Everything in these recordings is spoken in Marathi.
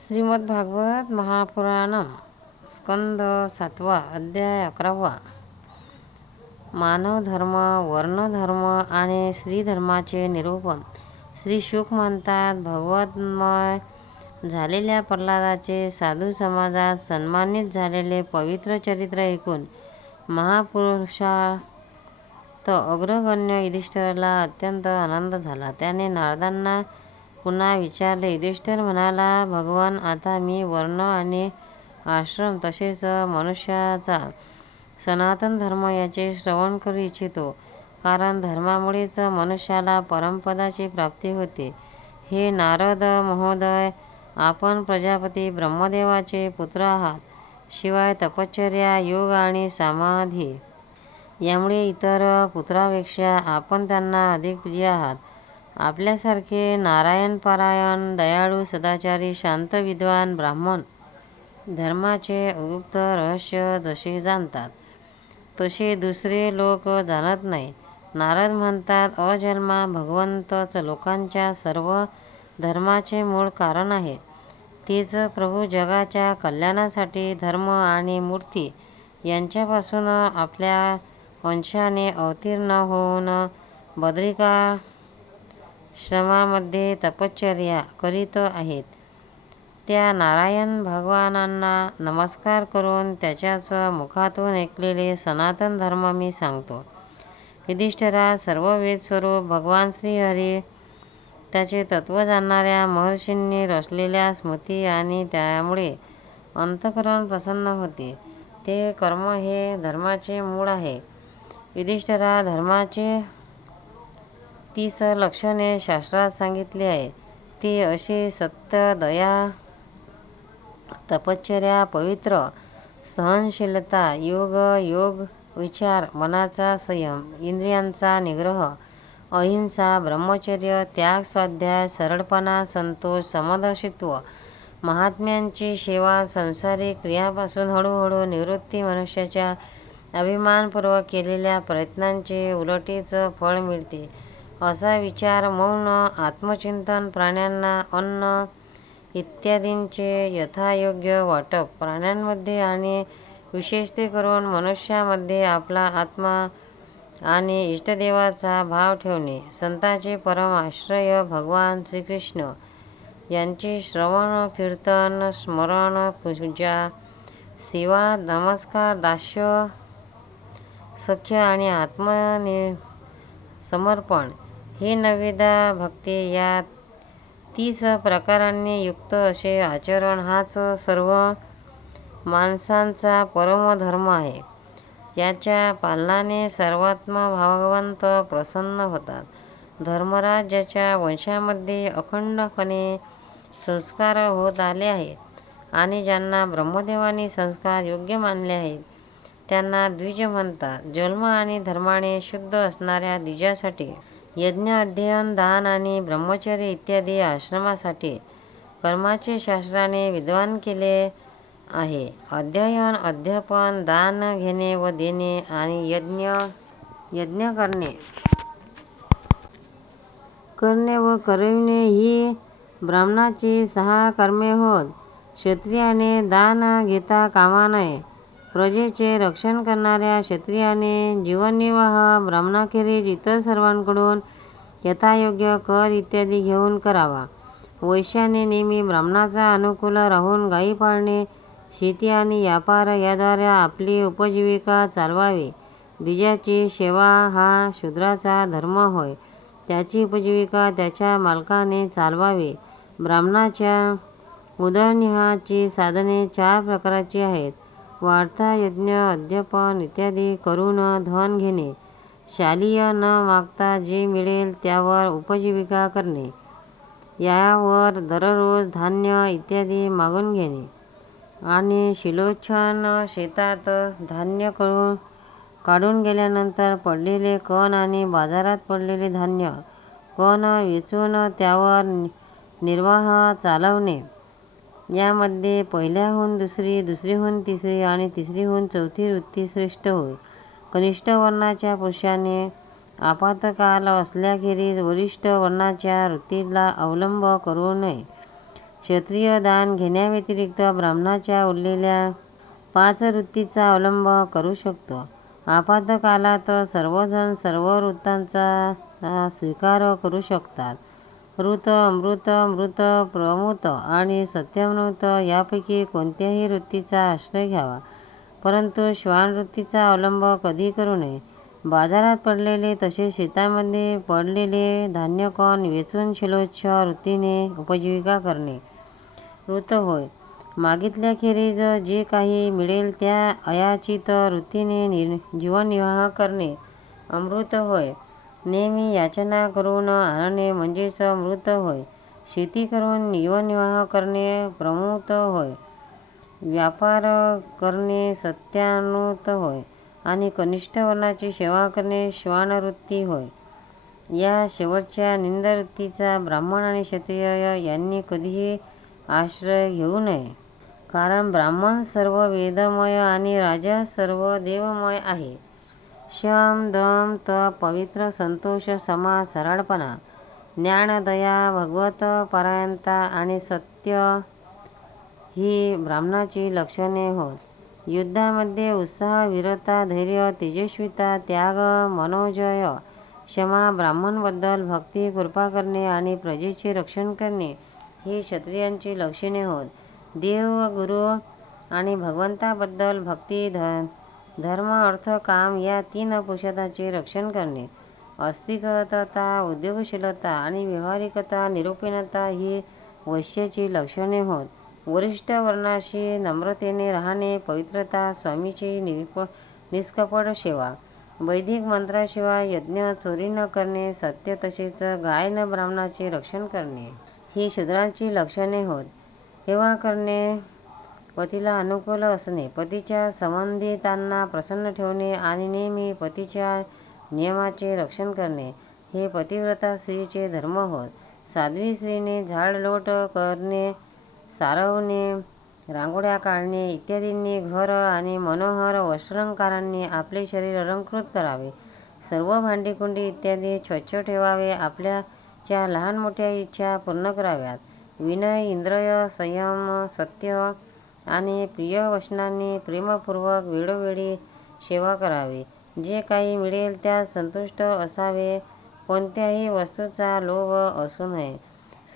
श्रीमद भागवत महापुराण स्कंद सातवा अध्याय अकरावा. मानवधर्म वर्णधर्म आणि श्रीधर्माचे निरूपण. श्री शुक म्हणतात भगवतमय झालेल्या प्रल्हादाचे साधू समाजात सन्मानित झालेले पवित्र चरित्र ऐकून महापुरुषा तर अग्रगण्य युधिष्ठिराला अत्यंत आनंद झाला. त्याने नारदांना पुन्हा विचारले युधिष्ठिर म्हणाला भगवान आता मी वर्ण आणि आश्रम तसेच मनुष्याचा सनातन धर्म याचे श्रवण करू इच्छितो. कारण धर्मामुळेच मनुष्याला परमपदाची प्राप्ती होते. हे नारद महोदय आपण प्रजापती ब्रह्मदेवाचे पुत्र आहात. शिवाय तपश्चर्या योग आणि समाधी यामुळे इतर पुत्रापेक्षा आपण त्यांना अधिक प्रिय आहात. आपल्यासारखे नारायणपारायण दयाळू सदाचारी शांत विद्वान ब्राह्मण धर्माचे गुप्त रहस्य जसे जाणतात तसे दुसरे लोक जाणत नाही. नारद म्हणतात अजन्मा भगवंतच लोकांच्या सर्व धर्माचे मूळ कारण आहे. तीच प्रभू जगाच्या कल्याणासाठी धर्म आणि मूर्ती यांच्यापासून आपल्या वंशाने अवतीर्ण होऊन बद्रिका श्रमामध्ये तपश्चर्या करीत आहेत. त्या नारायण भगवानांना नमस्कार करून त्याच्याच मुखातून ऐकलेले सनातन धर्म मी सांगतो. युधिष्ठिरा सर्व वेदस्वरूप भगवान श्रीहरी त्याचे तत्व जाणणाऱ्या महर्षींनी रचलेल्या स्मृती आणि त्यामुळे अंतकरण प्रसन्न होते. ते कर्म हे धर्माचे मूळ आहे. युधिष्ठिरा धर्माचे तीस लक्षणे शास्त्रात सांगितली आहे. ती अशी सत्य दया तपश्चर्या पवित्र सहनशीलता योग योग विचार मनाचा संयम इंद्रियांचा निग्रह अहिंसा ब्रह्मचर्य त्याग स्वाध्याय सरळपणा संतोष समदर्शित्व महात्म्यांची सेवा संसारिक क्रियापासून हळूहळू निवृत्ती मनुष्याच्या अभिमानपूर्वक केलेल्या प्रयत्नांचे उलटीचं फळ मिळते. असा विचार मौन आत्मचिंतन प्राण्यांना अन्न इत्यादींचे यथायोग्य वाटप. प्राण्यांमध्ये आणि विशेषते करून मनुष्यामध्ये आपला आत्मा आणि इष्टदेवाचा भाव ठेवणे संतांचे परम आश्रय भगवान श्रीकृष्ण यांचे श्रवण कीर्तन स्मरण पूजा सेवा नमस्कार दास्य सख्य आणि आत्मनि समर्पण हे नवेदा भक्ती या तीस प्रकारांनी युक्त असे आचरण हाच सर्व माणसांचा परमधर्म आहे. याच्या पालनाने सर्वात्म भागवंत प्रसन्न होतात. धर्मराज्याच्या वंशामध्ये अखंडपणे संस्कार होत आले आहेत आणि ज्यांना ब्रह्मदेवाने संस्कार योग्य मानले आहेत त्यांना द्विज म्हणतात. जन्म आणि धर्माने शुद्ध असणाऱ्या द्विजासाठी यज्ञ अध्ययन दान आणि ब्रह्मचर्य इत्यादी आश्रमासाठी कर्माचे शास्त्राने विद्वान केले आहे. अध्ययन अध्यापन दान घेणे व देणे आणि यज्ञ यज्ञ करणे. करणे व करविणे ही ब्राह्मणाची सहा कर्मे होत. क्षत्रियाने दान घेता कामा नये. प्रजेचे रक्षण करणाऱ्या क्षत्रियाने जीवननिर्वाह ब्राह्मणाखेरीज इतर सर्वांकडून यथायोग्य कर इत्यादी घेऊन करावा. वैश्याने नेहमी ब्राह्मणाचा अनुकूल राहून गायी पाळणे शेती आणि व्यापार याद्वारे आपली उपजीविका चालवावी. द्विजाची सेवा हा शूद्राचा धर्म होय. त्याची उपजीविका त्याच्या मालकाने चालवावी. ब्राह्मणाच्या उदरनिहाची साधने चार प्रकारची आहेत. वार्ता यज्ञ अध्यापन इत्यादी करून धन घेणे. शालीय न मागता जे मिळेल त्यावर उपजीविका करणे. यावर दररोज धान्य इत्यादी मागून घेणे. आणि शिलोच्छन शेतात धान्य करून काढून गेल्यानंतर पडलेले कण आणि बाजारात पडलेले धान्य कण वेचून त्यावर निर्वाह चालवणे. यामध्ये पहिल्याहून दुसरी दुसरीहून तिसरी आणि तिसरीहून चौथी वृत्ती श्रेष्ठ होय. कनिष्ठ वर्णाच्या पुरुषाने आपातकाल असल्याखेरीज वरिष्ठ वर्णाच्या वृत्तीला अवलंब करू नये. क्षत्रिय दान घेण्याव्यतिरिक्त ब्राह्मणाच्या उरलेल्या पाच वृत्तीचा अवलंब करू शकतो. आपातकालात सर्वजण सर्व वृत्तांचा स्वीकार करू शकतात. ऋत अमृत मृत प्रमृत आणि सत्यमृत यापैकी कोणत्याही वृत्तीचा आश्रय घ्यावा. परंतु श्वान वृत्तीचा अवलंब कधी करू नये. बाजारात पडलेले तसेच शेतामध्ये पडलेले धान्य वेचून शिलोच्छ वृत्तीने उपजीविका करणे. वृत होय. मागितल्याखेरीज जे काही मिळेल त्या अयाचित वृत्तीने निर् जीवननिर्वाह करणे. अमृत होय. नेहमी याचना करून आणणे म्हणजेच मृत होय. शेती करून जीवननिर्वाह करणे प्रमूत होय. व्यापार करणे सत्यानुत होय. आणि कनिष्ठ वर्णाची सेवा करणे श्वानवृत्ती होय. या शेवटच्या निंदवृत्तीचा ब्राह्मण आणि क्षत्रिय यांनी कधीही आश्रय घेऊ नये. कारण ब्राह्मण सर्व वेदमय आणि राजा सर्व देवमय आहे. शम दम तप पवित्र संतोष समा सरळपणा. ज्ञान दया भगवत परायणता आणि सत्य ही ब्राह्मणाची लक्षणे होत. युद्धामध्ये उत्साह वीरता धैर्य तेजस्विता त्याग मनोजय क्षमा ब्राह्मणबद्दल भक्ती कृपा करणे आणि प्रजेचे रक्षण करणे ही क्षत्रियांची लक्षणे होत. देव गुरु आणि भगवंताबद्दल भक्ती ध धर्म अर्थ काम या तीन पुरुषार्थाचे रक्षण करणे. अस्तिकता उद्योगशीलता आणि व्यावहारिकता निरूपणता ही वैश्याची लक्षणे होत. वरिष्ठ वर्णाशी नम्रतेने राहणे पवित्रता स्वामीची निप निष्कपट सेवा. वैदिक मंत्राशिवाय यज्ञ चोरी न करणे सत्य तसेच गायन ब्राह्मणाचे रक्षण करणे ही शूद्रांची लक्षणे होत. सेवा करणे पतीला अनुकूल असणे. पतीच्या संबंधितांना प्रसन्न ठेवणे आणि नेहमी पतीच्या नियमाचे रक्षण करणे हे पतिव्रता स्त्रीचे धर्म होत साध्वी स्त्रीने झाडलोट करणे सारवणे रांगोळ्या काढणे इत्यादींनी घर आणि मनोहर वस्त्रंकारांनी आपले शरीर अलंकृत करावे. सर्व भांडीकुंडी इत्यादी स्वच्छ ठेवावे आपल्याच्या लहान मोठ्या इच्छा पूर्ण कराव्यात. विनय इंद्रय संयम सत्य आणि प्रिय वचनांनी प्रेमपूर्वक वेळोवेळी सेवा करावी. जे काही मिळेल त्यात संतुष्ट असावे. कोणत्याही वस्तूचा लोभ असू नये.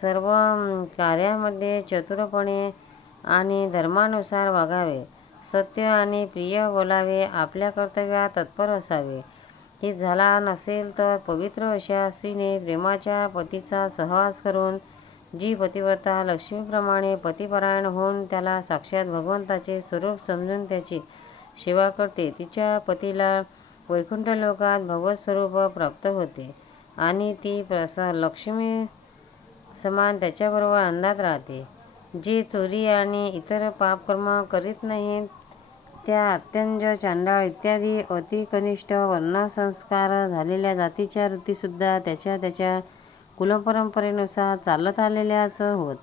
सर्व कार्यामध्ये चतुरपणे आणि धर्मानुसार वागावे. सत्य आणि प्रिय बोलावे. आपल्या कर्तव्यात तत्पर असावे. ती झाला नसेल तर पवित्र अशा स्त्रीने प्रेमाच्या पतीचा सहवास करून जी पतिव्रता लक्ष्मीप्रमाणे पतिपरायण होऊन त्याला साक्षात भगवंताचे स्वरूप समजून त्याची सेवा करते तिच्या पतीला वैकुंठ लोकात भगवत स्वरूप प्राप्त होते आणि ती प्रस लक्ष्मी समान त्याच्याबरोबर आनंदात राहते. जी चोरी आणि इतर पापकर्म करीत नाहीत त्या अत्यंत चांडाळ इत्यादी अतिकनिष्ठ वर्णसंस्कार झालेल्या जातीच्या वृत्तीसुद्धा त्याच्या त्याच्या कुलपरंपरेनुसार चालत आलेल्याच होत.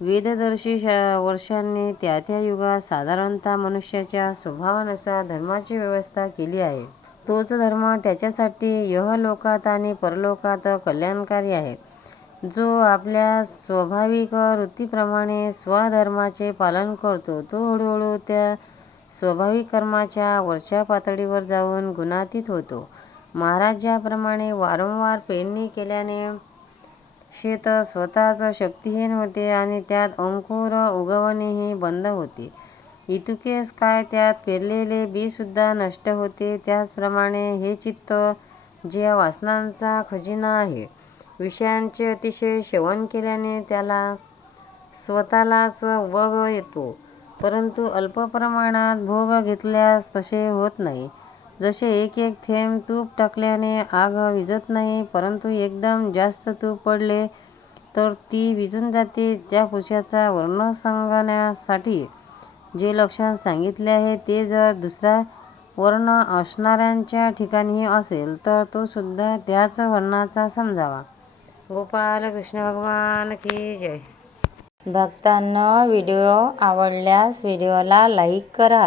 वेददर्शी श वर्षांनी त्या त्या युगात साधारणतः मनुष्याच्या स्वभावानुसार धर्माची व्यवस्था केली आहे. तोच धर्म त्याच्यासाठी यहलोकात आणि परलोकात कल्याणकारी आहे. जो आपल्या स्वाभाविक वृत्तीप्रमाणे स्वधर्माचे पालन करतो तो हळूहळू त्या स्वाभाविक कर्माच्या वरच्या पातळीवर जाऊन गुणातीत होतो. महाराज ज्याप्रमाणे वारंवार पेरणी केल्याने शेत स्वतःच शक्तिहीन होते आणि त्यात अंकुर उगवणेही बंद होते. इतुकेस काय त्यात पेरलेले बीसुद्धा नष्ट होते. त्याचप्रमाणे हे चित्त जे वासनांचा खजिना आहे विषयांचे अतिशय सेवन केल्याने त्याला स्वतःलाच वग येतो. परंतु अल्प प्रमाणात भोग घेतल्यास तसे होत नाही. जसे एक एक थेंब तूप टाकल्याने आग विझत नाही परंतु एकदम जास्त तूप पडले तर ती विझून जाते ज्या पुरुषाचा वर्ण सांगण्यासाठी जे लक्षण सांगितले आहे ते जर दुसरा वर्ण असणाऱ्यांच्या ठिकाणी असेल तर तो सुद्धा त्याच वर्णाचा समजावा. गोपाल कृष्ण भगवान की जय. भक्तांनो व्हिडिओ आवडल्यास व्हिडिओला लाईक करा.